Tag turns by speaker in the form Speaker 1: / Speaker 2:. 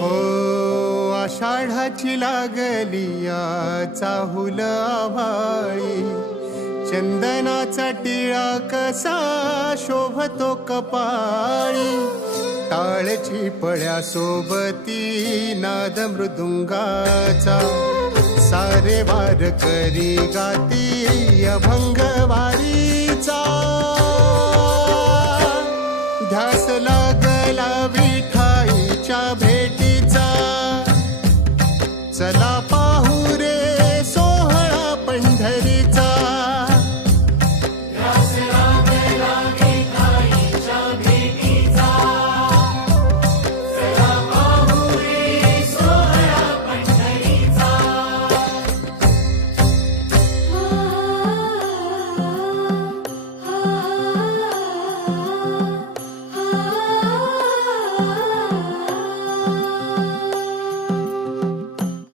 Speaker 1: हो, माढाची लागली या चाहुल आभाळी. चंदनाचा टिळा कसा शोभतो कपाळी. टाळची पळ्या सोबती नाद मृदुंगाचा. सारे वार करी गाती अभंगवारीचा ध्यास लागला विठाईच्या c'est love.